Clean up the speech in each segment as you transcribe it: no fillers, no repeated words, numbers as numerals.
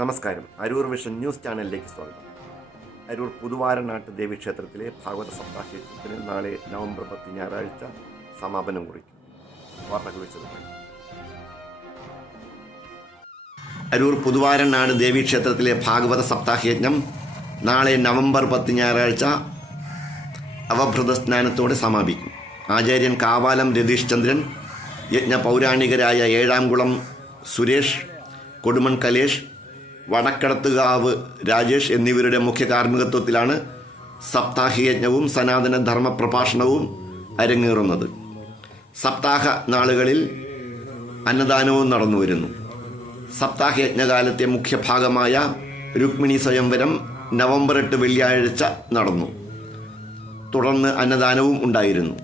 നമസ്കാരം. Aroor vision news ചാനലിലേക്ക് സ്വാഗതം. അരൂർ പുതുവാരനാട്ട് ദേവീക്ഷേത്രത്തിലെ ഭാഗവത സപ്താഹത്തിന് നാളെ നവംബർ 10 ഞായറാഴ്ച സമാപനം കുറിക്കും. വാർത്തകൾ വിശദമായി. അരൂർ പുതുവാരനാട് ദേവീക്ഷേത്രത്തിലെ ഭാഗവത സപ്താഹയജ്ഞം നാളെ നവംബർ 10 ഞായറാഴ്ച അവഭൃത സ്നാനത്തോടെ സമാപിക്കും. ആചാര്യൻ കാവാലം രതീഷ് ചന്ദ്രൻ, യജ്ഞ പൗരാണികരായ ഏഴാംകുളം സുരേഷ്, കൊടുമൺ കലേഷ്, വടക്കടത്തുകാവ് രാജേഷ് എന്നിവരുടെ മുഖ്യ കാർമ്മികത്വത്തിലാണ് സപ്താഹയജ്ഞവും സനാതന ധർമ്മ പ്രഭാഷണവും അരങ്ങേറുന്നത്. സപ്താഹ നാളുകളിൽ അന്നദാനവും നടന്നുവരുന്നു. സപ്താഹയജ്ഞകാലത്തെ മുഖ്യഭാഗമായ രുക്മിണി സ്വയംവരം നവംബർ 8 വെള്ളിയാഴ്ച നടന്നു. തുടർന്ന് അന്നദാനവും ഉണ്ടായിരുന്നു.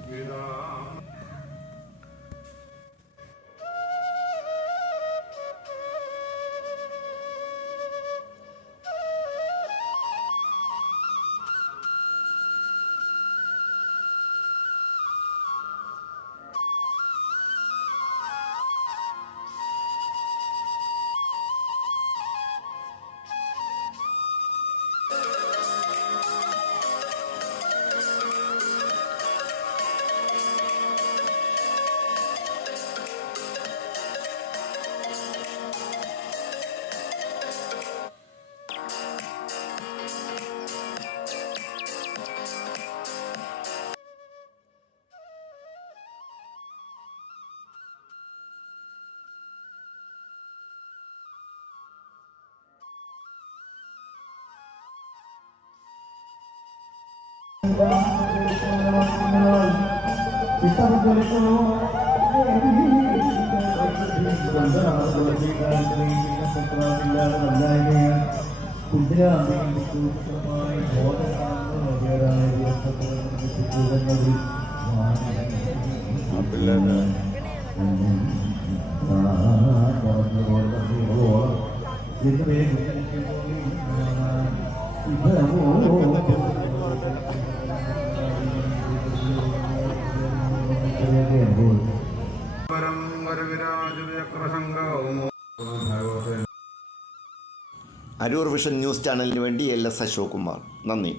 അരൂർ വിഷൻ ന്യൂസ് ചാനലിന് വേണ്ടി LS അശോക് കുമാർ. നന്ദി.